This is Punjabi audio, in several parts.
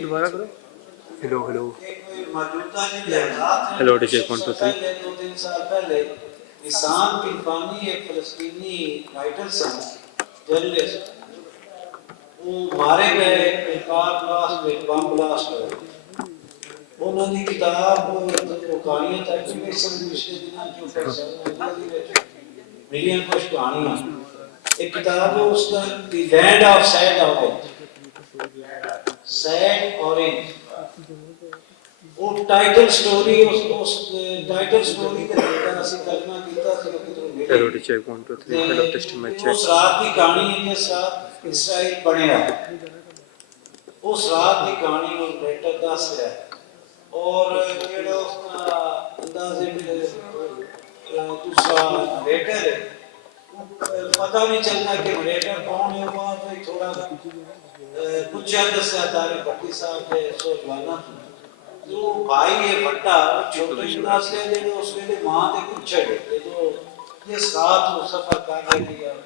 दोबारा करो। Hello hello hello DJ 1 2 3। 2-3 साल पहले निशान किरपानी एक फलस्तीनी राइटर सन जर्नलिस्ट वो मारे गए कार ब्लास्ट में बम ब्लास्ट हुए उन्होंने किताब कहानियां तक भी सब पिछले दिनों जो फैसल मिलियन कुछ कहानियां एक किताब है उसका the land of sad orange वो टाइटल स्टोरी उस टाइटल स्टोरी के अंदर ਅਸੀਂ ਕਲਪਨਾ ਕੀਤਾ ਸੀ ਕਿ ਤੁਹਾਨੂੰ ਮਿਲੇ हेलो डीजे 1 2 3 हेलो टेस्ट में चेक। उस रात की कहानी है जिस रात इसराइल बनया उस रात की कहानी ਨੂੰ ਰਾਈਟਰ ਦੱਸ ਰਿਹਾ और ਜਿਹੜਾ ਉਸका अंदाजे दूसरा नरेटर है पता नहीं चलता कि नरेटर कौन है वो थोड़ा कुछ दसा तारे भट्टी साहब के सो जवाना जो भाई है बड़ा छोटे शुदा से जेडे उस वेले मां ते कुछ है जो ये साथ वो सफर कर रहे हैं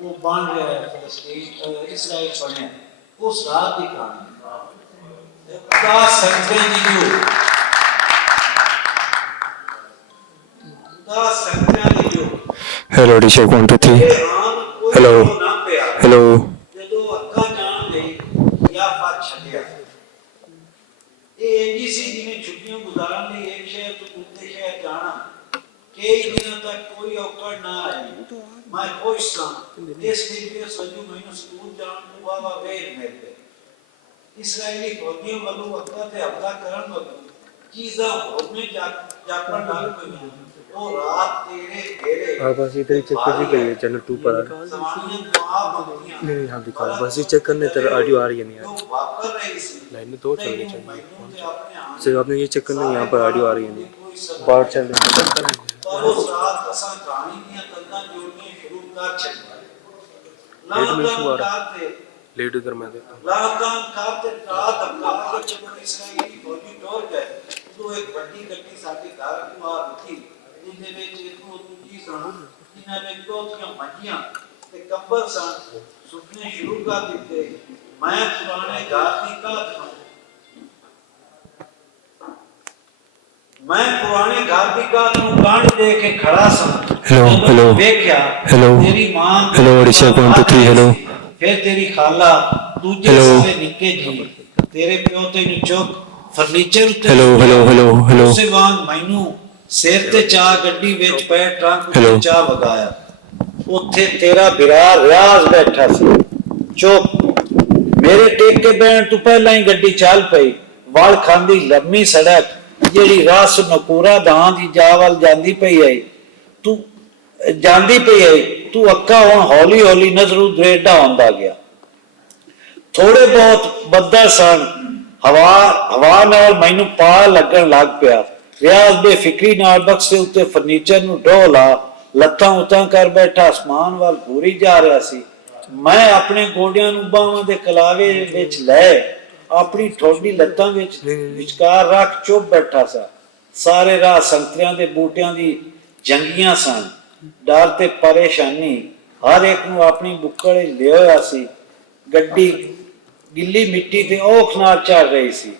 वो बन रहा है फलस्तीन इसराइल बने उस रात की कहानी का संख्या दी जो का संख्या दी जो हेलो डीजे 1 2 3 हेलो हेलो ਜਦੋਂ ਅੱਖਾਂ ਜਾਣ ਲਈ ਜਾਂ ਫਾਟ ਛੱਡਿਆ ਇਹ ਇੰਜੀ ਸੀ ਜਿਵੇਂ ਛੁੱਟੀਆਂ ਗੁਜ਼ਾਰਨ ਲਈ ਇੱਕ ਸ਼ਹਿਰ ਤੋਂ ਦੂਜੇ ਸ਼ਹਿਰ ਜਾਣਾ ਕਈ ਦਿਨਾਂ ਤੱਕ ਕੋਈ ਔਕੜ ਨਾ ਆਈ ਮੈਂ ਖੁਸ਼ ਸਾਂ ਇਸ ਲਈ ਸੰਜੂ ਮੈਨੂੰ ਸਕੂਲ ਜਾਣ ਤੋਂ ਵਾਵਾ ਵੇਰ ਮਿਲ ਗਈ ਇਸਰਾਈਲੀ ਫੌਜੀਆਂ ਵੱਲੋਂ ਅੱਖਾਂ ਤੇ ਹਮਲਾ ਕਰਨ ਵਕਤ ਚੀਜ਼ਾਂ ਹੋਣੇ ਜਾਪਣ ਲੱਗ ਪਈਆਂ ਉਹ ਰਾਤ ਤੇਰੇ ਘੇਰੇ हाँ बस इधर ही चेक कर दी गई है चैनल 2 पर सवालियां दुआ मंगतियां नहीं हाँ दिखा बस ये चेक करने तेरा ऑडियो आ रही है नहीं जो यार वापर रही सी लाइन में 2 चल रही चाहिए मैनू ते अपने आप सिर्फ आपने ये चेक करना यहाँ पर ऑडियो आ रही है नहीं कोई सब बाहर चल रही है पर उस रात असां कहानी दियां तंदां जोड़नियां शुरू कर छड्डियां लेट में शुरू आ रहा करते लेट इधर मैं देखता हूँ लाकान करते रात अब्बास जब इसराइली फौजी टोर गए तो एक बड़ी गड्डी साडे घर को आ रुकी जिसदे विच एक दूजी सन जिन्हां ने दोतियां मंजियां ते कंबल सन सुपने शुरू कर दिते मैं पुराने घर की कात मैं पुराने घर की कात ਨੂੰ ਕਾਂਡ ਦੇ ਕੇ ਖੜਾ ਸਾਂ हेलो हेलो ਵੇਖਿਆ हेलो तेरी मां हेलो ऋषभ 1 2 3 हेलो फिर तेरी खाला दूजे सारे निक्के जी तेरे प्यो तेनु चुक फर्नीचर उत्ते हेलो हेलो हेलो हेलो उसे वांग मैनू सिर ते चा गड्डी विच पै ट्रंक हेलो उत्ते चा वगाया उत्थे तेरा बिरार रियाज बैठा सी चुप मेरे टेक के बैठ तू पहला ही गड्डी चल पई वाल खांदी लम्मी सड़क जेड़ी रास नकूरा दां दी जावल जांदी पई आई तू ਜਾਂਦੀ ਪਈ ਹੈ ਤੂੰ ਅੱਖਾਂ ਹੁਣ ਹੌਲੀ ਹੌਲੀ ਨਜ਼ਰੂ ਦਰੇਡਾ ਹੁੰਦਾ ਗਿਆ ਥੋੜੇ ਬਹੁਤ ਬੱਦਲ ਸਨ ਹਵਾ ਨਾਲ ਮੈਨੂੰ ਪਾ ਲੱਗਣ ਲੱਗ ਪਿਆ ਰਿਆਜ਼ ਬੇਫਿਕਰੀ ਨਾਲ ਬਕਸੇ ਉੱਤੇ ਫਰਨੀਚਰ ਨੂੰ ਢੋਲਾ ਲੱਤਾਂ ਉਤਾਂ ਕਰ ਬੈਠਾ ਅਸਮਾਨ ਵੱਲ ਘੂਰੀ ਜਾ ਰਿਹਾ ਸੀ ਮੈਂ ਆਪਣੇ ਗੋਡਿਆਂ ਨੂੰ ਬਾਹਾਂ ਦੇ ਕਲਾਵੇ ਵਿੱਚ ਲੈ ਆਪਣੀ ਠੋਡੀ ਲੱਤਾਂ ਵਿੱਚ ਵਿਚਕਾਰ ਰੱਖ ਚੁੱਪ ਬੈਠਾ ਸਾਂ ਸਾਰੇ ਰਾਹ ਸੰਤਰਿਆਂ ਦੇ ਬੂਟਿਆਂ ਦੀ ਜੰਗੀਆਂ ਸਨ डर ते परेशानी हर एक नूं अपनी बुक्कड़ लिया होया सी गड्डी गिल्ली मिट्टी ते औख नाल चल रही सी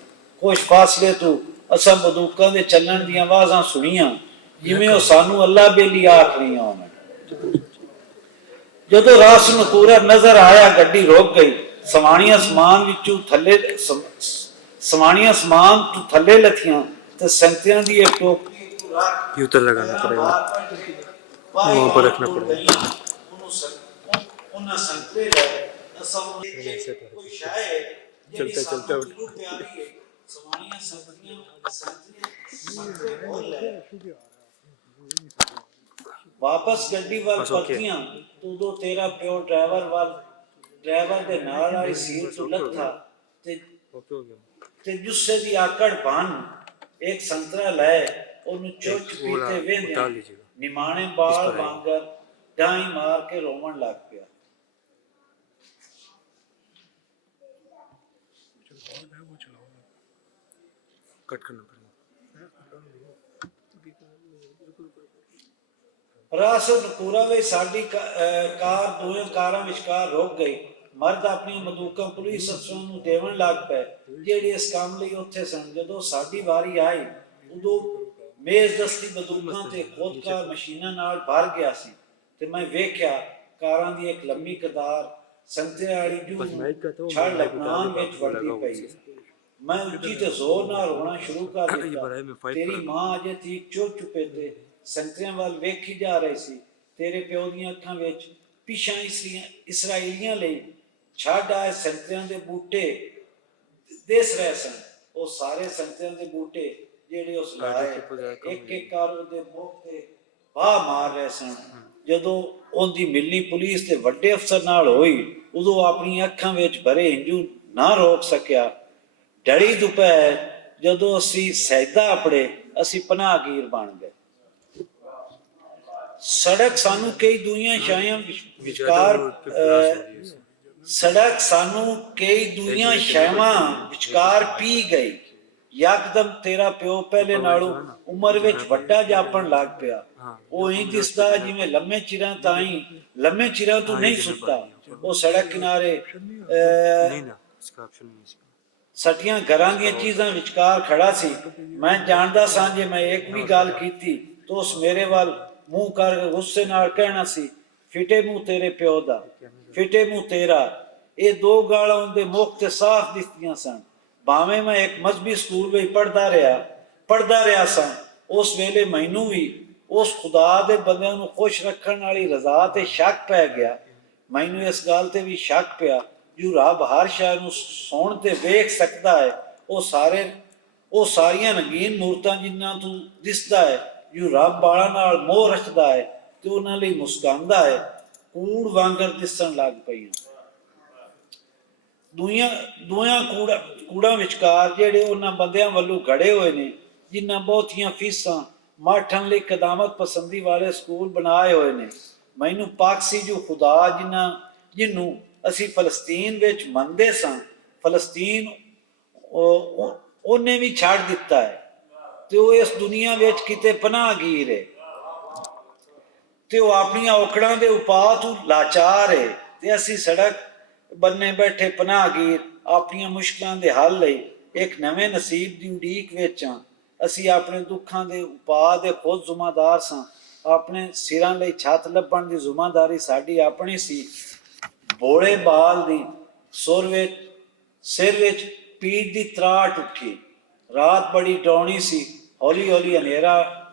कुछ फासले तो असां बंदूकां दे चलण दीयां आवाज़ां सुनियां जिवें ओह सानू अल्लाह बेली आख रहीआं होण जदों रास नकूरा नजर आया गड्डी रुक गई सवाणियां समान विचों थल्ले सवाणियां समान तो थल्ले लथियां ते संगतियां दी एक टोकरी यूटर लगाना पड़ेगा वहाँ पर रखना पड़ेगा चलते चलते वापस गड्डी वाल पलटियां तू दो तेरा प्यो ड्राइवर दे नाल वाली सीट तो लथा ते जुस्से दी आकड़ बन एक संतरा ले ओनु चुच पीते वेंदे निमाणे बाल वांगर डाई मार के रोमन लग गया कट करना पड़ेगा रास नकूरा वे साडी कार दोवें कारां विचकार रुक गई ਮਰਦ ਆਪਣੀਆਂ ਬੰਦੂਕਾਂ ਪੁਲਿਸ ਅਫਸਰਾਂ ਨੂੰ ਦੇਵਣ ਲੱਗ ਪਏ ਜਿਹੜੇ ਇਸ ਕੰਮ ਲਈ ਉੱਥੇ ਸਨ। ਜਦੋਂ ਸਾਡੀ ਵਾਰੀ ਆਈ ਉਦੋਂ ਮੇਜ਼ ਦਸਤੀ ਬੰਦੂਕਾਂ ਤੇ ਖੋਦਕਾਰ ਮਸ਼ੀਨਾਂ ਨਾਲ ਭਰ ਗਿਆ ਸੀ ਤੇ ਮੈਂ ਵੇਖਿਆ ਕਾਰਾਂ ਦੀ ਇੱਕ ਲੰਮੀ ਕਤਾਰ ਸੰਤਰੇ ਵਾਲੀ ਜੂ ਛੜ ਲਬਨਾਨ ਵਿੱਚ ਵੜਦੀ ਪਈ। ਮੈਂ ਉੱਚੀ ਤੇ ਜ਼ੋਰ ਨਾਲ ਰੋਣਾ ਸ਼ੁਰੂ ਕਰ ਦਿੱਤਾ। ਤੇਰੀ ਮਾਂ ਅਜੇ ਤੀਕ ਚੁੱਪ ਚੁੱਪੇ ਤੇ ਸੰਤਰਿਆਂ ਵੱਲ ਵੇਖੀ ਜਾ ਰਹੀ ਸੀ। ਤੇਰੇ ਪਿਓ ਦੀਆਂ ਅੱਖਾਂ ਵਿੱਚ ਪਿਛਾਂ ਇਸਰਾਈਲੀਆਂ ਲਈ ਛੱਡ ਆਏ ਸੰਤਰਿਆਂ ਦੇ ਬੂਟੇ ਦਿਸ ਰਹੇ ਸਨ। ਉਹ ਸਾਰੇ ਸੰਤਰਿਆਂ ਦੇ ਬੂਟੇ ਜਿਹੜੇ ਉਸ ਲਾਏ ਇੱਕ ਇੱਕ ਕਰ ਉਹਦੇ ਮੁੱਖ ਤੇ ਵਾਹ ਮਾਰ ਰਹੇ ਸਨ। ਜਦੋਂ ਉਹਦੀ ਮਿਲਣੀ ਪੁਲਿਸ ਦੇ ਵੱਡੇ ਅਫਸਰ ਨਾਲ ਹੋਈ ਉਦੋਂ ਆਪਣੀਆਂ ਅੱਖਾਂ ਵਿੱਚ ਭਰੇ ਹੰਝੂ ਨਾ ਰੋਕ ਸਕਿਆ। ਡੜੀ ਦੁਪਹਿਰ ਜਦੋਂ ਅਸੀਂ ਸੈਦਾ ਆਪਣੇ ਅਸੀਂ ਪਨਾਹਗੀਰ ਬਣ ਗਏ। ਸੜਕ ਸਾਨੂੰ ਕਈ ਦੁਨੀਆਂ ਸ਼ਾਇਆਂ ਵਿਚਕਾਰ ਸੜਕ ਸਾਨੂੰ ਕਈ ਦੁਨੀਆਂ ਸ਼ੈਵਾਂ ਵਿਚਕਾਰ ਪੀ ਗਈ। ਯਕਦਮ ਤੇਰਾ ਪਿਓ ਪਹਿਲੇ ਨਾਲੋਂ ਉਮਰ ਵਿੱਚ ਵੱਡਾ ਜਾਪਣ ਲੱਗ ਪਿਆ। ਉਹ ਇੰਝ ਦਿਸਦਾ ਜਿਵੇਂ ਲੰਮੇ ਚਿਰਾਂ ਤੋਂ ਨਹੀਂ ਸੁੱਤਾ। ਉਹ ਸੜਕ ਕਿਨਾਰੇ ਸਟੀਆਂ ਘਰਾਂ ਦੀਆਂ ਚੀਜ਼ਾਂ ਵਿਚਕਾਰ ਖੜਾ ਸੀ। ਮੈਂ ਜਾਣਦਾ ਸਾਂ ਜੇ ਮੈਂ ਇੱਕ ਵੀ ਗੱਲ ਕੀਤੀ ਤਾਂ ਉਸ ਮੇਰੇ ਵੱਲ ਮੂੰਹ ਕਰਕੇ ਗੁੱਸੇ ਨਾਲ ਕਹਿਣਾ ਸੀ, ਫਿੱਟੇ ਮੂੰਹ ਤੇਰੇ ਪਿਓ ਦਾ, ਫਿੱਟੇ ਮੂੰਹ ਤੇਰਾ। ਇਹ ਦੋ ਗਾਲਾਂ ਉਹਦੇ ਮੁੱਖ ਤੇ ਸਾਫ਼ ਦਿਸਦੀਆਂ ਸਨ। ਭਾਵੇਂ ਮੈਂ ਇੱਕ ਮਜ਼ਹਬੀ ਸਕੂਲ ਵਿੱਚ ਪੜ੍ਹਦਾ ਰਿਹਾ ਸਾਂ, ਉਸ ਵੇਲੇ ਮੈਨੂੰ ਵੀ ਉਸ ਖੁਦਾ ਦੇ ਬੰਦਿਆਂ ਨੂੰ ਖੁਸ਼ ਰੱਖਣ ਵਾਲੀ ਰਜ਼ਾ ਤੇ ਸ਼ੱਕ ਪੈ ਗਿਆ। ਮੈਨੂੰ ਇਸ ਗੱਲ ਤੇ ਵੀ ਸ਼ੱਕ ਪਿਆ ਜੋ ਰੱਬ ਹਰ ਸ਼ੈ ਨੂੰ ਸੁਣ ਤੇ ਵੇਖ ਸਕਦਾ ਹੈ। ਉਹ ਸਾਰੀਆਂ ਰੰਗੀਨ ਮੂਰਤਾਂ ਜਿਨ੍ਹਾਂ ਤੋਂ ਦਿਸਦਾ ਹੈ ਜੋ ਰੱਬ ਬਾਲਾਂ ਨਾਲ ਮੋਹ ਰੱਖਦਾ ਹੈ ਤੇ ਉਹਨਾਂ ਲਈ ਮੁਸਕਾਉਂਦਾ ਹੈ, ਕੂੜ ਵਾਂਗਰ ਦਿਸਣ ਲੱਗ ਪਈਆਂ। ਦੋਹਾਂ ਕੂੜਾਂ ਵਿਚਕਾਰ ਜਿਹੜੇ ਉਹਨਾਂ ਬੰਦਿਆਂ ਵੱਲੋਂ ਘੜੇ ਹੋਏ ਨੇ ਜਿਨ੍ਹਾਂ ਬਹੁਤੀਆਂ ਫੀਸਾਂ ਮਾਠਣ ਲਈ ਕਦਾਮਤ ਪਸੰਦੀ ਵਾਲੇ ਸਕੂਲ ਬਣਾਏ ਹੋਏ ਨੇ। ਮੈਨੂੰ ਪਾਕਸੀ ਜੋ ਖੁਦਾ ਜਿਹਨੂੰ ਅਸੀਂ ਫਲਸਤੀਨ ਵਿੱਚ ਮੰਨਦੇ ਸਾਂ, ਫਲਸਤੀਨ ਉਹਨੇ ਵੀ ਛੱਡ ਦਿੱਤਾ ਹੈ ਤੇ ਉਹ ਇਸ ਦੁਨੀਆ ਵਿੱਚ ਕਿਤੇ ਪਨਾਹਗੀਰ ਹੈ ਤੇ ਉਹ ਆਪਣੀਆਂ ਔਕੜਾਂ ਦੇ ਉਪਾਅ ਤੋਂ ਲਾਚਾਰ ਹੈ ਤੇ ਅਸੀਂ ਸੜਕ ਬੰਨੇ ਬੈਠੇ ਪਨਾਹਗੀਰ ਆਪਣੀਆਂ ਮੁਸ਼ਕਲਾਂ ਦੇ ਹੱਲ ਲਈ ਇੱਕ ਨਵੇਂ ਨਸੀਬ ਦੀ ਉਡੀਕ ਵਿੱਚ ਹਾਂ। ਅਸੀਂ ਆਪਣੇ ਦੁੱਖਾਂ ਦੇ ਉਪਾਅ ਦੇ ਖੁਦ ਜ਼ਿੰਮੇਦਾਰ ਸਾਂ। ਆਪਣੇ ਸਿਰਾਂ ਲਈ ਛੱਤ ਲੱਭਣ ਦੀ ਜ਼ਿੰਮੇਦਾਰੀ ਸਾਡੀ ਆਪਣੀ ਸੀ। ਬੋਲੇ ਬਾਲ ਦੀ ਸਿਰ ਵਿੱਚ ਪੀੜ ਦੀ ਤਰਾਟ ਉੱਠੀ। ਰਾਤ ਬੜੀ ਡਰਾਉਣੀ ਸੀ। ਹੌਲੀ ਹੌਲੀ ਹਨੇਰਾ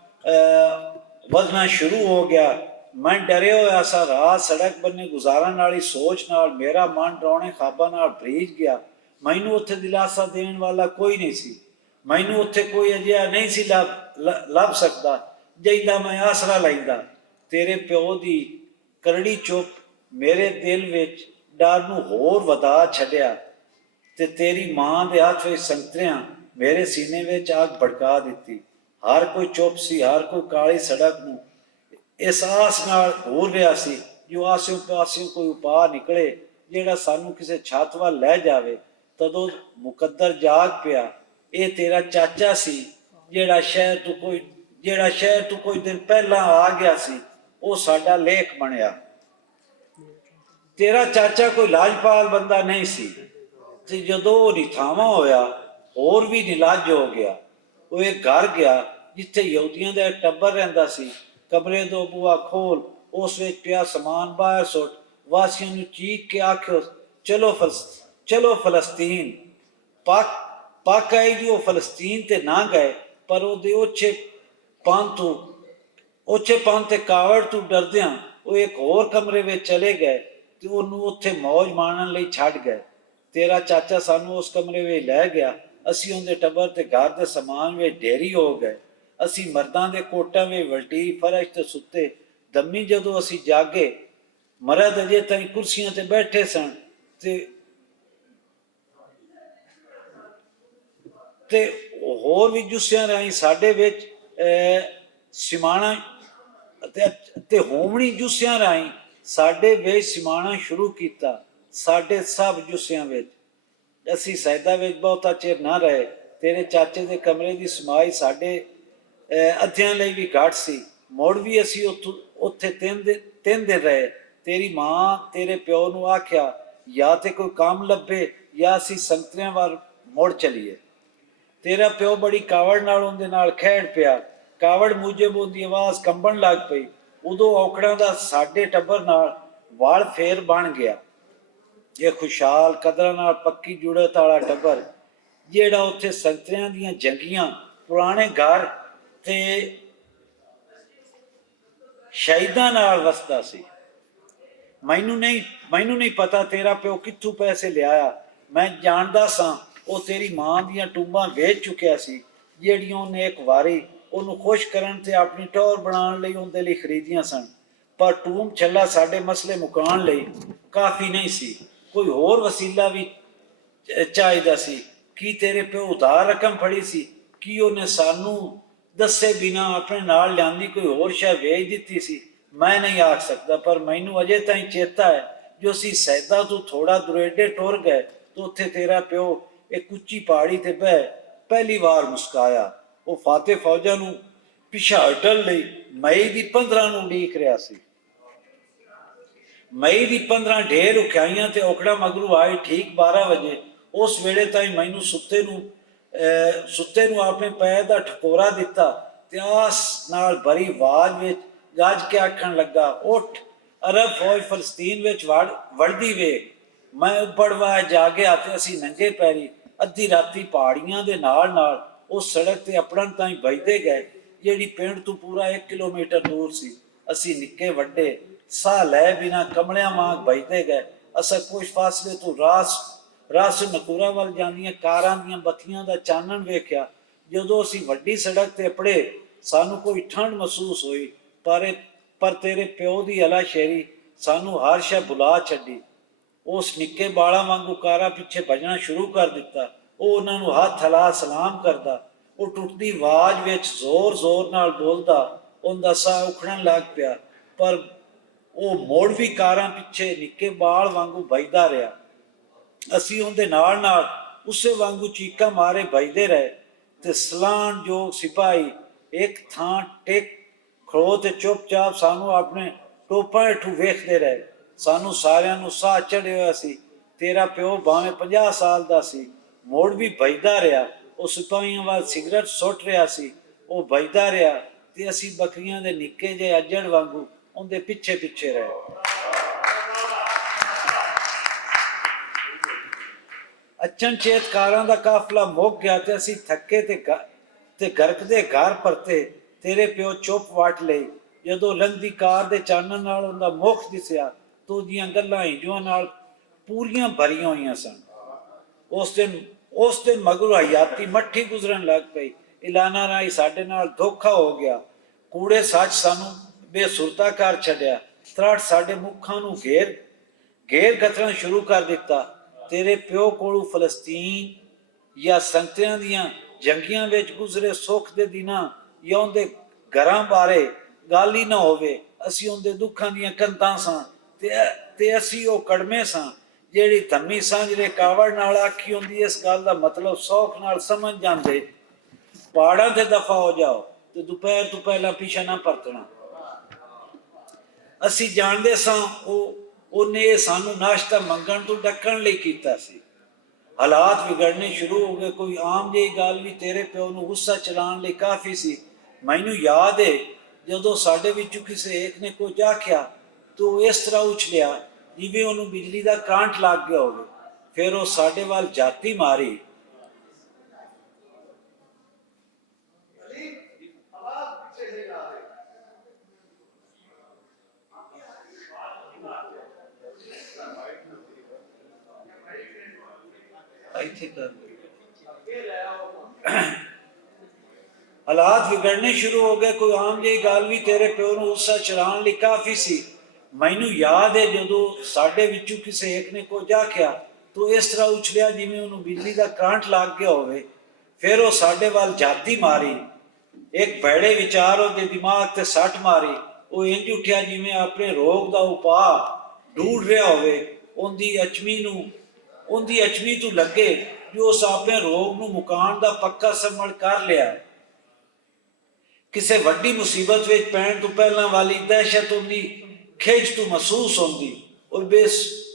ਵਧਣਾ ਸ਼ੁਰੂ ਹੋ ਗਿਆ। ਮੈਂ ਡਰਿਆ ਹੋਇਆ ਸਾਂ। ਰਾਤ ਸੜਕ ਬੰਨੇ ਗੁਜ਼ਾਰਨ ਵਾਲੀ ਸੋਚ ਨਾਲ ਮੇਰਾ ਮਨ ਡਰਾਉਣੇ ਖਾਬਾਂ ਨਾਲ ਭਰੀਜ ਗਿਆ। ਮੈਨੂੰ ਉੱਥੇ ਦਿਲਾਸਾ ਦੇਣ ਵਾਲਾ ਕੋਈ ਨਹੀਂ ਸੀ। ਮੈਨੂੰ ਉੱਥੇ ਕੋਈ ਅਜਿਹਾ ਨਹੀਂ ਸੀ ਲੱਭ ਸਕਦਾ ਜਿਹਦਾ ਮੈਂ ਆਸਰਾ ਲੈਂਦਾ। ਤੇਰੇ ਪਿਓ ਦੀ ਕਰੜੀ ਚੁੱਪ ਮੇਰੇ ਦਿਲ ਵਿੱਚ ਡਰ ਨੂੰ ਹੋਰ ਵਧਾ ਛੱਡਿਆ ਤੇ ਤੇਰੀ ਮਾਂ ਦੇ ਹੱਥ ਵਿੱਚ ਸੰਤਰਿਆਂ ਮੇਰੇ ਸੀਨੇ ਵਿੱਚ ਅੱਗ ਭੜਕਾ ਦਿੱਤੀ। ਹਰ ਕੋਈ ਚੁੱਪ ਸੀ। ਹਰ ਕੋਈ ਕਾਲੀ ਸੜਕ ਨੂੰ ਇਸ ਆਸ ਨਾਲ ਘੂਰ ਰਿਹਾ ਸੀ ਜੋ ਆਸਿਓ ਪਾਸਿਓਂ ਕੋਈ ਉਪਾਅ ਨਿਕਲੇ ਜਿਹੜਾ ਸਾਨੂੰ ਕਿਸੇ ਛੱਤ ਵੱਲ ਲੈ ਜਾਵੇ। ਤਦੋਂ ਮੁਕੱਦਰ ਜਾਗ ਪਿਆ। ਇਹ ਤੇਰਾ ਚਾਚਾ ਸੀ ਜਿਹੜਾ ਸ਼ਹਿਰ ਤੋਂ ਕੋਈ ਦਿਨ ਪਹਿਲਾਂ ਆ ਗਿਆ ਸੀ। ਉਹ ਸਾਡਾ ਲੇਖ ਬਣਿਆ। ਤੇਰਾ ਚਾਚਾ ਕੋਈ ਲਾਜਪਾਲ ਬੰਦਾ ਨਹੀਂ ਸੀ ਤੇ ਜਦੋਂ ਉਹ ਨਿਥਾਵਾਂ ਹੋਇਆ ਹੋਰ ਵੀ ਨਿਲਾਜ ਹੋ ਗਿਆ। ਉਹ ਇੱਕ ਘਰ ਗਿਆ ਜਿੱਥੇ ਯਹੂਦੀਆਂ ਦਾ ਇੱਕ ਟੱਬਰ ਰਹਿੰਦਾ ਸੀ। ਕਮਰੇ ਤੋਂ ਬੂਹਾ ਖੋਲ, ਉਸ ਵਿੱਚ ਪਿਆ ਸਮਾਨ ਬਾਹਰ ਸੁੱਟ, ਵਾਸੀਆਂ ਨੂੰ ਚੀਕ ਕੇ ਆਖਿਓ ਚਲੋ ਫਲਸਤੀਨ। ਪੱਕ ਆਈ ਜੀ ਉਹ ਫਲਸਤੀਨ ਤੇ ਨਾ ਗਏ ਪਰ ਉਹਦੇ ਓਛੇ ਪੰਨ ਤੇ ਕਾਵੜ ਤੋਂ ਡਰਦਿਆਂ ਉਹ ਇੱਕ ਹੋਰ ਕਮਰੇ ਵਿੱਚ ਚਲੇ ਗਏ ਤੇ ਉਹਨੂੰ ਉੱਥੇ ਮੌਜ ਮਾਣਨ ਲਈ ਛੱਡ ਗਏ। ਤੇਰਾ ਚਾਚਾ ਸਾਨੂੰ ਉਸ ਕਮਰੇ ਵਿੱਚ ਲੈ ਗਿਆ। ਅਸੀਂ ਉਹਦੇ ਟੱਬਰ ਤੇ ਘਰ ਦੇ ਸਮਾਨ ਵਿੱਚ ਢੇਰੀ ਹੋ ਗਏ। ਅਸੀਂ ਮਰਦਾਂ ਦੇ ਕੋਟਾਂ ਵਿੱਚ ਵਲਟੀ ਫਰਸ਼ ਤੇ ਸੁੱਤੇ। ਦਮੀ ਜਦੋਂ ਅਸੀਂ ਜਾਗੇ ਮਰਦ ਅਜੇ ਤਾਈਂ ਕੁਰਸੀਆਂ ਤੇ ਬੈਠੇ ਸਨ ਤੇ ਹੋਰ ਵੀ ਜੁੱਸਿਆਂ ਰਾਹੀਂ ਸਾਡੇ ਵਿੱਚ ਸਿਮਾਣਾ ਤੇ ਹੋਮਣੀ ਜੁੱਸਿਆਂ ਰਾਹੀਂ ਸਾਡੇ ਵਿੱਚ ਸਿਮਾਣਾ ਸ਼ੁਰੂ ਕੀਤਾ। ਸਾਡੇ ਸਭ ਜੁੱਸਿਆਂ ਵਿੱਚ ਅਸੀਂ ਸੈਦਾ ਵਿੱਚ ਬਹੁਤਾ ਚਿਰ ਨਾ ਰਹੇ। ਤੇਰੇ ਚਾਚੇ ਦੇ ਕਮਰੇ ਦੀ ਸਮਾਈ ਸਾਡੇ ਅੱਧਿਆਂ ਲਈ ਵੀ ਘੱਟ ਸੀ। ਮੁੜ ਵੀ ਅਸੀਂ ਉੱਥੇ ਤਿੰਨ ਦਿਨ ਰਹੇ। ਤੇਰੀ ਮਾਂ ਤੇਰੇ ਪਿਓ ਨੂੰ ਆਖਿਆ ਜਾਂ ਤੇ ਕੋਈ ਕੰਮ ਲੱਭੇ ਜਾਂ ਅਸੀਂ ਸੰਗਤਰਿਆਂ ਵੱਲ ਮੁੜ ਚਲੀਏ। ਤੇਰਾ ਪਿਓ ਬੜੀ ਕਾਵੜ ਨਾਲ ਉਹਦੇ ਨਾਲ ਖੇਡ ਪਿਆ। ਕਾਵੜ ਮੂਜਬ ਉਹਦੀ ਆਵਾਜ਼ ਕੰਬਣ ਲੱਗ ਪਈ। ਉਦੋਂ ਔਕੜਾਂ ਦਾ ਸਾਡੇ ਟੱਬਰ ਨਾਲ ਵਾਲ ਫੇਰ ਬਣ ਗਿਆ। ਇਹ ਖੁਸ਼ਹਾਲ ਕਦਰਾਂ ਨਾਲ ਪੱਕੀ ਜੁੜਤ ਵਾਲਾ ਟੱਬਰ ਜਿਹੜਾ ਉੱਥੇ ਸੰਗਤਰਿਆਂ ਦੀਆਂ ਜੰਗੀਆਂ, ਪੁਰਾਣੇ ਘਰ ਤੇ ਸ਼ਹੀਦਾਂ ਨਾਲ ਵਸਦਾ ਸੀ। ਮੈਨੂੰ ਨਹੀਂ ਪਤਾ ਤੇਰਾ ਪਿਓ ਕਿੱਥੋਂ ਪੈਸੇ ਲਿਆਇਆ। ਮੈਂ ਜਾਣਦਾ ਸਾਂ ਉਹ ਤੇਰੀ ਮਾਂ ਦੀਆਂ ਟੂੰਬਾਂ ਵੇਚ ਚੁੱਕਿਆ ਸੀ, ਜਿਹੜੀਆਂ ਉਹਨੇ ਇੱਕ ਵਾਰੀ ਉਹਨੂੰ ਖੁਸ਼ ਕਰਨ ਤੇ ਆਪਣੀ ਟੌਰ ਬਣਾਉਣ ਲਈ ਉਹਦੇ ਲਈ ਖਰੀਦੀਆਂ ਸਨ। ਪਰ ਟੂੰਬ ਛੱਲਾ ਸਾਡੇ ਮਸਲੇ ਮੁਕਾਉਣ ਲਈ ਕਾਫੀ ਨਹੀਂ ਸੀ। ਕੋਈ ਹੋਰ ਵਸੀਲਾ ਵੀ ਚਾਹੀਦਾ ਸੀ। ਕੀ ਤੇਰੇ ਪਿਓ ਉਧਾਰ ਰਕਮ ਫੜੀ ਸੀ? ਕੀ ਉਹਨੇ ਸਾਨੂੰ ਦੱਸੇ ਬਿਨਾਂ ਆਪਣੇ ਨਾਲ ਲਿਆਂਦੀ ਕੋਈ ਹੋਰ ਸ਼ੈ ਵੇਚ ਦਿੱਤੀ ਸੀ? ਮੈਂ ਨਹੀਂ ਆਖ ਸਕਦਾ, ਪਰ ਮੈਨੂੰ ਅਜੇ ਤਾਈਂ ਚੇਤਾ ਹੈ ਜੋ ਅਸੀਂ ਸੈਦਾ ਤੋਂ ਥੋੜਾ ਦੁਰੇਡੇ ਟੁਰ ਗਏ ਤਾਂ ਉੱਥੇ ਤੇਰਾ ਪਿਓ ਇੱਕ ਉੱਚੀ ਪਹਾੜੀ ਤੇ ਬਹਿ ਪਹਿਲੀ ਵਾਰ ਮੁਸਕਾਇਆ। ਉਹ ਫਾਤੇ ਫੌਜਾਂ ਨੂੰ ਪਿਛਾ ਹਟਣ ਲਈ ਮਈ ਦੀ 15 ਨੂੰ ਉਡੀਕ ਰਿਹਾ ਸੀ। ਮਈ ਦੀ 15 ਢੇਰ ਉਖਿਆਈਆਂ ਤੇ ਔਕੜਾ ਮਗਰੂ ਆਈ ਠੀਕ 12 ਵਜੇ। ਉਸ ਵੇਲੇ ਤਾਈਂ ਮੈਨੂੰ ਸੁੱਤੇ ਨੂੰ ਆਪਣੇ ਪੈਰ ਦਾ ਠਕੋਰਾ ਦਿੱਤਾ ਤੇ ਆਸ ਨਾਲ ਭਰੀ ਆਵਾਜ਼ ਵਿੱਚ ਗੱਜ ਕੇ ਆਖਣ ਲੱਗਾ, ਉੱਠ, ਅਰਬ ਫੌਜ ਫਲਸਤੀਨ ਵਿੱਚ ਵੜਦੀ ਵੇਖ। ਮੈਂ ਉੱਪੜਵਾ ਜਾਗਿਆ ਤੇ ਅਸੀਂ ਨੰਗੇ ਪੈਰੀ ਅੱਧੀ ਰਾਤੀ ਪਹਾੜੀਆਂ ਦੇ ਨਾਲ ਨਾਲ ਉਸ ਸੜਕ ਤੇ ਆਪਣਨ ਤਾਈਂ ਵੱਜਦੇ ਗਏ, ਜਿਹੜੀ ਪਿੰਡ ਤੋਂ ਪੂਰਾ 1 ਕਿਲੋਮੀਟਰ ਦੂਰ ਸੀ। ਅਸੀਂ ਨਿੱਕੇ ਵੱਡੇ ਸਾਹ ਲੈ ਬਿਨਾਂ ਕਮਲਿਆਂ ਵਾਂਗ ਵੱਜਦੇ ਗਏ। ਅਸਾਂ ਕੁਝ ਫਾਸਲੇ ਤੋਂ ਰਾਸ ਨਕੂਰਾ ਵੱਲ ਜਾਂਦੀਆਂ ਕਾਰਾਂ ਦੀਆਂ ਬੱਤੀਆਂ ਦਾ ਚਾਨਣ ਵੇਖਿਆ। ਜਦੋਂ ਅਸੀਂ ਵੱਡੀ ਸੜਕ ਤੇ ਅਪੜੇ ਸਾਨੂੰ ਕੋਈ ਠੰਡ ਮਹਿਸੂਸ ਹੋਈ, ਪਰ ਤੇਰੇ ਪਿਓ ਦੀ ਅਲਾ ਸ਼ੇਰੀ ਸਾਨੂੰ ਹਰ ਸ਼ੈ ਭੁਲਾ ਛੱਡੀ। ਉਸ ਨਿੱਕੇ ਬਾਲਾਂ ਵਾਂਗੂ ਕਾਰਾਂ ਪਿੱਛੇ ਭਜਣਾ ਸ਼ੁਰੂ ਕਰ ਦਿੱਤਾ। ਉਹ ਉਹਨਾਂ ਨੂੰ ਹੱਥ ਹਿਲਾ ਸਲਾਮ ਕਰਦਾ। ਉਹ ਟੁੱਟਦੀ ਆਵਾਜ਼ ਵਿੱਚ ਜ਼ੋਰ ਨਾਲ ਬੋਲਦਾ। ਉਹਦਾ ਸਾਹ ਉਖੜਨ ਲੱਗ ਪਿਆ, ਪਰ ਉਹ ਮੋੜ ਵੀ ਕਾਰਾਂ ਪਿੱਛੇ ਨਿੱਕੇ ਬਾਲ ਵਾਂਗੂ ਵੱਜਦਾ ਰਿਹਾ। ਅਸੀਂ ਉਹਦੇ ਨਾਲ ਉਸੇ ਵਾਂਗੂ ਚੀਕਾਂ ਮਾਰੇ ਵੱਜਦੇ ਰਹੇ ਤੇ ਸਲਾਨ ਜੋ ਸਿਪਾਹੀ ਇੱਕ ਥਾਂ ਟਿਕ ਖੜੋ ਤੇ ਚੁੱਪਚਾਪ ਸਾਨੂੰ ਆਪਣੇ ਟੋਪਾਂ ਹੇਠੋਂ ਵੇਖਦੇ ਰਹੇ। ਸਾਨੂੰ ਸਾਰਿਆਂ ਨੂੰ ਸਾਹ ਚੜ੍ਹਿਆ ਹੋਇਆ ਸੀ। ਤੇਰਾ ਪਿਓ ਭਾਵੇਂ 50 ਸਾਲ ਦਾ ਸੀ, ਮੋੜ ਵੀ ਵੱਜਦਾ ਰਿਹਾ। ਉਹ ਸਿਪਾਹੀਆਂ ਵੱਲ ਸਿਗਰਟ ਸੁੱਟ ਰਿਹਾ ਸੀ। ਉਹ ਵੱਜਦਾ ਰਿਹਾ ਤੇ ਅਸੀਂ ਬੱਕਰੀਆਂ ਦੇ ਨਿੱਕੇ ਜਿਹੇ ਅੱਜੜ ਵਾਂਗੂ ਉਹਦੇ ਪਿੱਛੇ ਰਹੇ। ਅਚਨਚੇਤ ਕਾਰਾਂ ਦਾ ਕਾਫਲਾ ਮੁੱਕ ਗਿਆ ਤੇ ਅਸੀਂ ਥੱਕੇ ਤੇ ਗਰਕਦੇ ਘਰ ਪਰਤੇ। ਤੇਰੇ ਪਿਓ ਚੁੱਪ ਵਾਟ ਲਈ। ਜਦੋਂ ਲੰਘਦੀ ਕਾਰ ਦੇ ਚਾਨਣ ਨਾਲ ਉਹਦਾ ਮੁਖ ਦਿਸਿਆ ਤਾਂ ਉਹਦੀਆਂ ਗੱਲਾਂ ਹਿੰਜੂਆਂ ਨਾਲ ਪੂਰੀਆਂ ਭਰੀਆਂ ਹੋਈਆਂ ਸਨ। ਉਸ ਦਿਨ ਮਗਰੋਂ ਹਯਾਤੀ ਮੱਠੀ ਗੁਜ਼ਰਨ ਲੱਗ ਪਈ। ਐਲਾਨਾਂ ਰਾਹੀਂ ਸਾਡੇ ਨਾਲ ਧੋਖਾ ਹੋ ਗਿਆ। ਕੂੜੇ ਸੱਚ ਸਾਨੂੰ ਬੇਸੁਰਤਾ ਕਰ ਛੱਡਿਆ। ਤਰਾਟ ਸਾਡੇ ਮੁੱਖਾਂ ਨੂੰ ਘੇਰ ਗਤਰਨ ਸ਼ੁਰੂ ਕਰ ਦਿੱਤਾ। ਤੇਰੇ ਪਿਓ ਕੋਲੋਂ ਫਲਸਤੀਨ ਜਾਂ ਸੰਗਤਿਆਂ ਦੀਆਂ ਜੰਗੀਆਂ ਵਿੱਚ ਗੁਜ਼ਰੇ ਸੁੱਖ ਦੇ ਦਿਨਾਂ ਜਾਂ ਉਹਦੇ ਘਰਾਂ ਬਾਰੇ ਗੱਲ ਹੀ ਨਾ ਹੋਵੇ। ਅਸੀਂ ਉਹਦੇ ਦੁੱਖਾਂ ਦੀਆਂ ਕੰਤਾਂ ਸਾਂ ਤੇ ਅਸੀਂ ਉਹ ਕੜਮੇ ਸਾਂ ਜਿਹੜੀ ਧੰਮੀ ਸਾਂਝਰੇ ਕਾਵੜ ਨਾਲ ਆਖੀ ਹੁੰਦੀ। ਇਸ ਗੱਲ ਦਾ ਮਤਲਬ ਸੌਖ ਨਾਲ ਸਮਝ ਜਾਂਦੇ। ਪਹਾੜਾਂ ਤੇ ਦਫਾ ਹੋ ਜਾਓ ਤੇ ਦੁਪਹਿਰ ਤੋਂ ਪਹਿਲਾਂ ਪਿੱਛਾ ਨਾ ਪਰਤਣਾ। ਅਸੀਂ ਜਾਣਦੇ ਸਾਂ ਉਹਨੇ ਇਹ ਸਾਨੂੰ ਨਾਸ਼ਤਾ ਮੰਗਣ ਤੋਂ ਡੱਕਣ ਲਈ ਕੀਤਾ ਸੀ। ਹਾਲਾਤ ਵਿਗੜਨੇ ਸ਼ੁਰੂ ਹੋ ਗਏ। ਕੋਈ ਆਮ ਜਿਹੀ ਗੱਲ ਵੀ ਤੇਰੇ ਪਿਓ ਨੂੰ ਗੁੱਸਾ ਚਲਾਉਣ ਲਈ ਕਾਫੀ ਸੀ। ਮੈਨੂੰ ਯਾਦ ਹੈ ਜਦੋਂ ਸਾਡੇ ਵਿੱਚੋਂ ਕਿਸੇ ਇੱਕ ਨੇ ਕੁਝ ਆਖਿਆ ਤਾਂ ਉਹ ਇਸ ਤਰ੍ਹਾਂ ਉਛਲਿਆ ਜਿਵੇਂ ਉਹਨੂੰ ਬਿਜਲੀ ਦਾ ਕਰੰਟ ਲੱਗ ਗਿਆ ਹੋਵੇ। ਫਿਰ ਉਹ ਸਾਡੇ ਵੱਲ ਜਾਤੀ ਮਾਰੀ। ਹਾਲਾਤ ਵਿਗੜਨੇ ਸ਼ੁਰੂ ਹੋ ਗਏ। ਕੋਈ ਆਮ ਜਿਹੀ ਗੱਲ ਵੀ ਤੇਰੇ ਪਿਓ ਨੂੰ ਗੁੱਸਾ ਚਲਾਉਣ ਲਈ ਕਾਫੀ ਸੀ। ਮੈਨੂੰ ਯਾਦ ਹੈ ਜਦੋਂ ਸਾਡੇ ਵਿੱਚੋਂ ਕਿਸੇ ਇੱਕ ਨੇ ਕੁਝ ਆਖਿਆ ਤਾਂ ਇਸ ਤਰ੍ਹਾਂ ਉਛਲਿਆ ਜਿਵੇਂ ਉਹਨੂੰ ਬਿਜਲੀ ਦਾ ਕਰੰਟ ਲੱਗ ਗਿਆ ਹੋਵੇ। ਫਿਰ ਉਹ ਸਾਡੇ ਵੱਲ ਜਾਤੀ ਮਾਰੀ। ਇੱਕ ਭੈੜੇ ਵਿਚਾਰ ਉਹਦੇ ਦਿਮਾਗ ਤੇ ਸੱਟ ਮਾਰੀ। ਉਹ ਇੰਝ ਉੱਠਿਆ ਜਿਵੇਂ ਆਪਣੇ ਰੋਗ ਦਾ ਉਪਾਅ ਢੂੰਡ ਰਿਹਾ ਹੋਵੇ। ਉਹਦੀ ਅਚਮੀ ਤੋਂ ਲੱਗੇ ਜੋ ਉਸ ਆਪਣੇ ਰੋਗ ਨੂੰ ਮੁਕਾਉਣ ਦਾ ਪੱਕਾ ਸਮਝ ਕਰ ਲਿਆ। ਕਿਸੇ ਵੱਡੀ ਮੁਸੀਬਤ ਵਿੱਚ ਪੈਣ ਤੋਂ ਪਹਿਲਾਂ ਵਾਲੀ ਦਹਿਸ਼ਤ ਉਹਦੀ ਖਿੱਚ ਤੋਂ ਮਹਿਸੂਸ ਹੁੰਦੀ।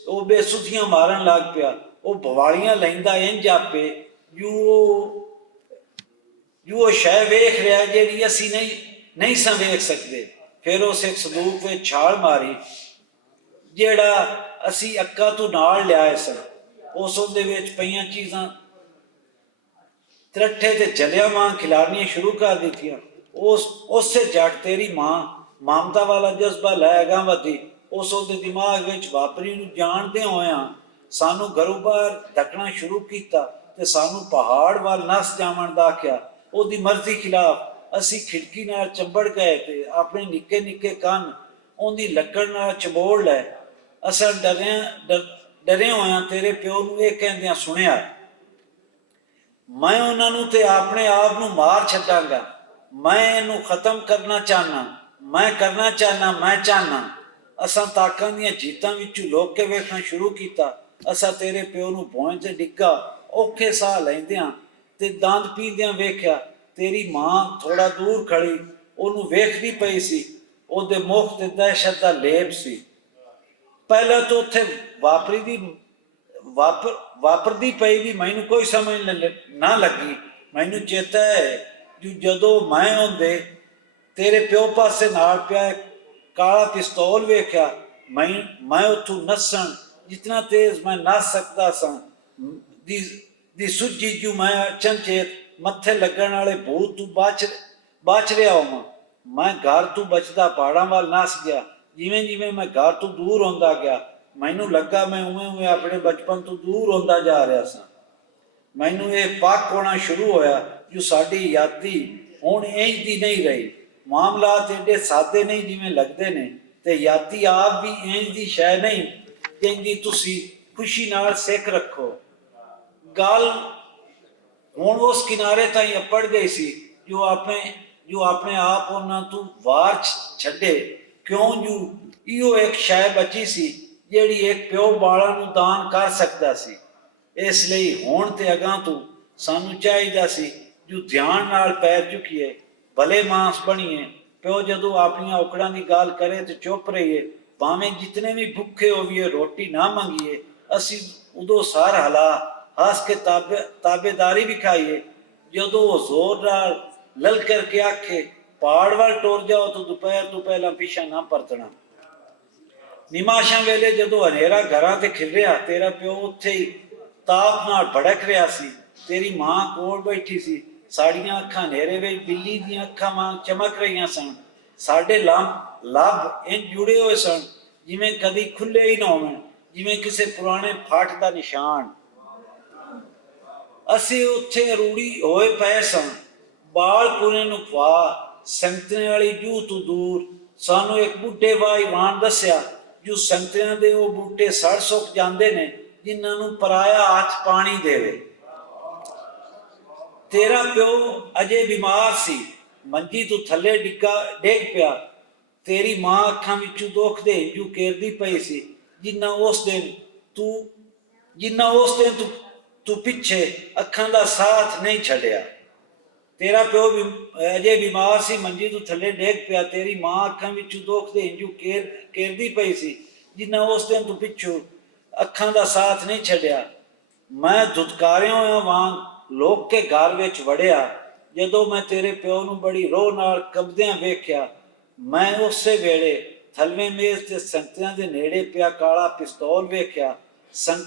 ਉਹ ਬੇਸੁੱਧੀਆਂ ਮਾਰਨ ਲੱਗ ਪਿਆ। ਉਹ ਬਵਾਲੀਆਂ ਲੈਂਦਾ ਇੰਜ ਆਪੇ ਜੋ ਉਹ ਸ਼ੈ ਵੇਖ ਰਿਹਾ ਜਿਹੜੀ ਅਸੀਂ ਨਹੀਂ ਸਾਂ ਵੇਖ ਸਕਦੇ। ਫਿਰ ਉਸ ਇੱਕ ਸੰਦੂਕ ਵਿੱਚ ਛਾਲ ਮਾਰੀ ਜਿਹੜਾ ਅਸੀਂ ਅੱਕਾ ਤੋਂ ਨਾਲ ਲਿਆਏ ਸਨ। ਉਸ ਉਹਦੇ ਵਿੱਚ ਪਈਆਂ ਚੀਜ਼ਾਂ ਤਰੱਠੇ ਤੇ ਜਲਿਆਂ ਵਾਂਗ ਖਿਲਾਰਨੀਆਂ ਸ਼ੁਰੂ ਕਰ ਦਿੱਤੀਆਂ। ਉਸੇ ਜੱਟ ਤੇਰੀ ਮਾਂ ਮਮਤਾ ਵਾਲਾ ਜਜ਼ਬਾ ਲੈ ਅਗਾਂਹ ਵਧੀ। ਉਸ ਉਹਦੇ ਦਿਮਾਗ ਵਿੱਚ ਵਾਪਰੀ ਨੂੰ ਜਾਣਦੇ ਹੋਇਆਂ ਸਾਨੂੰ ਘਰੋਂ ਬਾਹਰ ਧੱਕਣਾ ਸ਼ੁਰੂ ਕੀਤਾ ਤੇ ਸਾਨੂੰ ਪਹਾੜ ਵੱਲ ਨੱਸ ਜਾਵਣ ਦਾ ਆਖਿਆ। ਉਹਦੀ ਮਰਜ਼ੀ ਖਿਲਾਫ ਅਸੀਂ ਖਿੜਕੀ ਨਾਲ ਚੰਬੜ ਗਏ ਤੇ ਆਪਣੇ ਨਿੱਕੇ ਨਿੱਕੇ ਕੰਨ ਉਹਦੀ ਲੱਕੜ ਨਾਲ ਚਬੋੜ ਲਏ। ਅਸਾਂ ਡਰੇ ਹੋਇਆਂ ਤੇਰੇ ਪਿਓ ਨੂੰ ਇਹ ਕਹਿੰਦਿਆਂ ਸੁਣਿਆ, ਮੈਂ ਉਹਨਾਂ ਨੂੰ ਤੇ ਆਪਣੇ ਆਪ ਨੂੰ ਮਾਰ ਛੱਡਾਂਗਾ। ਮੈਂ ਇਹਨੂੰ ਖਤਮ ਕਰਨਾ ਚਾਹਨਾ। ਅਸਾਂ ਤਾਕਾਂ ਦੀਆਂ ਜੀਤਾਂ ਵਿੱਚੋਂ ਲੋਕ ਕੇ ਵੇਖਣਾ ਸ਼ੁਰੂ ਕੀਤਾ। ਅਸਾਂ ਤੇਰੇ ਪਿਓ ਨੂੰ ਭੋਂ ਤੇ ਡਿੱਗਾ ਔਖੇ ਸਾਹ ਲੈਂਦਿਆਂ ਤੇ ਦੰਦ ਪੀਂਦਿਆਂ ਵੇਖਿਆ। ਤੇਰੀ ਮਾਂ ਥੋੜਾ ਦੂਰ ਖੜੀ ਉਹਨੂੰ ਵੇਖਦੀ ਪਈ ਸੀ। ਉਹਦੇ ਮੁਖ ਤੇ ਦਹਿਸ਼ਤ ਦਾ ਲੇਪ ਸੀ। ਪਹਿਲਾਂ ਤਾਂ ਉੱਥੇ ਵਾਪਰਦੀ ਪਈ ਵੀ ਮੈਨੂੰ ਕੋਈ ਸਮਝ ਨਾ ਲੱਗੀ। ਮੈਨੂੰ ਚੇਤਾ ਹੈ ਜਦੋਂ ਮੈਂ ਉਹਦੇ ਤੇਰੇ ਪਿਓ ਪਾਸੇ ਨਾਲ ਪਿਆ ਕਾਲਾ ਪਿਸਤੌਲ ਵੇਖਿਆ। ਮੈਂ ਉੱਥੋਂ ਨੱਸਣ ਜਿਤਨਾ ਤੇਜ਼ ਮੈਂ ਨੱਸ ਸਕਦਾ ਸਾਂ ਦੀ ਸੁੱਜੀ ਜੂ ਮੈਂ ਚੰਚੇਤ ਮੱਥੇ ਲੱਗਣ ਵਾਲੇ ਭੂਤ ਤੋਂ ਬਚ ਰਿਹਾ ਹੋਵਾਂ। ਮੈਂ ਘਰ ਤੋਂ ਬਚਦਾ ਪਹਾੜਾਂ ਵੱਲ ਨੱਸ ਗਿਆ। ਜਿਵੇਂ ਮੈਂ ਘਰ ਤੋਂ ਦੂਰ ਹੁੰਦਾ ਗਿਆ ਮੈਨੂੰ ਲੱਗਾ ਮੈਂ ਉਵੇਂ ਆਪਣੇ ਬਚਪਨ ਤੋਂ ਦੂਰ ਹੁੰਦਾ ਜਾ ਰਿਹਾ ਸਾਂ। ਮੈਨੂੰ ਇਹ ਪੱਕ ਹੋਣਾ ਸ਼ੁਰੂ ਹੋਇਆ ਜੋ ਸਾਡੀ ਯਾਦੀ ਹੁਣ ਇੰਝ ਦੀ ਨਹੀਂ ਰਹੀ। ਮਾਮਲਾਤ ਏਡੇ ਸਾਦੇ ਨਹੀਂ ਜਿਵੇਂ ਲੱਗਦੇ ਨੇ ਤੇ ਯਾਦੀ ਆਪ ਵੀ ਇੰਝ ਦੀ ਸ਼ੈ ਨਹੀਂ ਜਿੰਦੀ ਤੁਸੀਂ ਖੁਸ਼ੀ ਨਾਲ ਸਿੱਖ ਰੱਖੋ। ਗੱਲ ਹੁਣ ਉਸ ਕਿਨਾਰੇ ਤਾਈਂ ਅੱਪੜ ਗਈ ਸੀ ਜੋ ਆਪਣੇ ਆਪ ਉਹਨਾਂ ਤੋਂ ਵਾਰ ਛੱਡੇ। ਕਿਉਂ ਜੂ ਇਹੋ ਇੱਕ ਸ਼ੈ ਬਚੀ ਸੀ ਜਿਹੜੀ ਇੱਕ ਪਿਓ ਬਾਲਾਂ ਨੂੰ ਦਾਨ ਕਰ ਸਕਦਾ ਸੀ। ਇਸ ਲਈ ਹੁਣ ਤੇ ਅਗਾਂਹ ਤੋਂ ਸਾਨੂੰ ਚਾਹੀਦਾ ਸੀ ਜੋ ਧਿਆਨ ਨਾਲ ਪੈਰ ਚੁੱਕੀਏ, ਭਲੇ ਮਾਨਸ ਬਣੀਏ। ਪਿਓ ਜਦੋਂ ਆਪਣੀਆਂ ਔਕੜਾਂ ਦੀ ਗੱਲ ਕਰੇ ਤੇ ਚੁੱਪ ਰਹੀਏ, ਭਾਵੇਂ ਜਿਤਨੇ ਵੀ ਭੁੱਖੇ ਹੋਈਏ ਰੋਟੀ ਨਾ ਮੰਗੀਏ। ਅਸੀਂ ਉਦੋਂ ਸਾਰ ਹਲਾ ਹੱਸ ਕੇ ਤਾਬੇਦਾਰੀ ਵਿਖਾਈਏ। ਜਦੋਂ ਉਹ ਜ਼ੋਰ ਨਾਲ ਲਲਕਰ ਕੇ ਆਖੇ ਪਹਾੜ ਵੱਲ ਟੁਰ ਜਾਓ ਤਾਂ ਦੁਪਹਿਰ ਤੋਂ ਪਹਿਲਾਂ ਪਿੱਛਾ ਨਾ ਪਰਤਣਾ। ਨਿਮਾਸ਼ਾਂ ਵੇਲੇ ਜਦੋਂ ਹਨੇਰਾ ਘਰਾਂ ਤੇ ਖਿਲਰਿਆ ਤੇਰਾ ਪਿਓ ਉੱਥੇ ਹੀ ਤਾਪ ਨਾਲ ਭੜਕ ਰਿਹਾ ਸੀ। ਤੇਰੀ ਮਾਂ ਕੋਲ ਬੈਠੀ ਸੀ। ਸਾਡੀਆਂ ਅੱਖਾਂ ਹਨੇਰੇ ਵਿੱਚ ਬਿੱਲੀ ਦੀਆਂ ਅੱਖਾਂ ਵਾਂਗ ਚਮਕ ਰਹੀਆਂ ਸਨ। ਸਾਡੇ ਲੱਭ ਇੰਝ ਜੁੜੇ ਹੋਏ ਸਨ ਜਿਵੇਂ ਕਦੀ ਖੁੱਲੇ ਹੀ ਨਾ ਹੋਣ, ਜਿਵੇਂ ਕਿਸੇ ਪੁਰਾਣੇ ਫਾਟ ਦਾ ਨਿਸ਼ਾਨ। ਅਸੀਂ ਉੱਥੇ ਅਰੂੜੀ ਹੋਏ ਪਏ ਸਾਂ। ਬਾਲ ਕੁਨੇ ਨੂੰ ਪਾ ਸੰਗਤਰੇ ਵਾਲੀ ਜੂਹ ਤੋਂ ਦੂਰ ਸਾਨੂੰ ਇੱਕ ਬੁੱਢੇ ਵਾਹੀਵਾਨ ਦੱਸਿਆ ਜੋ ਸੰਗਤਰਿਆਂ ਦੇ ਉਹ ਬੂਟੇ ਸੜ ਸੁੱਕ ਜਾਂਦੇ ਨੇ ਜਿਨ੍ਹਾਂ ਨੂੰ ਪਰਾਇਆ ਹੱਥ ਪਾਣੀ ਦੇਵੇ। ਤੇਰਾ ਪਿਓ ਅਜੇ ਬਿਮਾਰ ਸੀ, ਮੰਜੀ ਤੋਂ ਥੱਲੇ ਡਿੱਗ ਪਿਆ। ਤੇਰੀ ਮਾਂ ਅੱਖਾਂ ਵਿੱਚੋਂ ਦੁੱਖ ਦੇ ਹੰਝੂ ਕੇਰਦੀ ਪਈ ਸੀ। ਜਿੰਨਾ ਉਸ ਦਿਨ ਤੂੰ ਪਿੱਛੇ ਅੱਖਾਂ ਦਾ ਸਾਥ ਨਹੀਂ ਛੱਡਿਆ। ਤੇਰਾ ਪਿਓ ਅਜੇ ਬਿਮਾਰ ਸੀ, ਮੰਜੀ ਤੋਂ ਥੱਲੇ ਡਿੱਗ ਪਿਆ। ਤੇਰੀ ਮਾਂ ਅੱਖਾਂ ਵਿੱਚੋਂ ਦੁੱਖ ਦੇ ਹੰਝੂ ਕੇਰਦੀ ਪਈ ਸੀ। ਜਿੰਨਾ ਉਸ ਦਿਨ ਤੂੰ ਪਿੱਛੋਂ ਅੱਖਾਂ ਦਾ ਸਾਥ ਨਹੀਂ ਛੱਡਿਆ। ਮੈਂ ਧੁਤਕਾਰਿਆਂ ਹੋਇਆਂ ਵਾਂਗ ਲੋਕ ਕੇ ਘਰ ਵਿੱਚ ਵੜਿਆ। ਜਦੋਂ ਮੈਂ ਤੇਰੇ ਪਿਓ ਨੂੰ ਬੜੀ ਰੋਹ ਨਾਲ ਕੰਬਦਿਆਂ ਵੇਖਿਆ, ਮੈਂ ਉਸੇ ਵੇਲੇ ਥਲਵੇਂ ਮੇਜ਼ ਤੇ ਸੰਗਤਿਆਂ ਦੇ ਨੇੜੇ ਪਿਆ ਕਾਲਾ ਪਿਸਤੌਲ ਵੇਖਿਆ। ਸੰਗਤ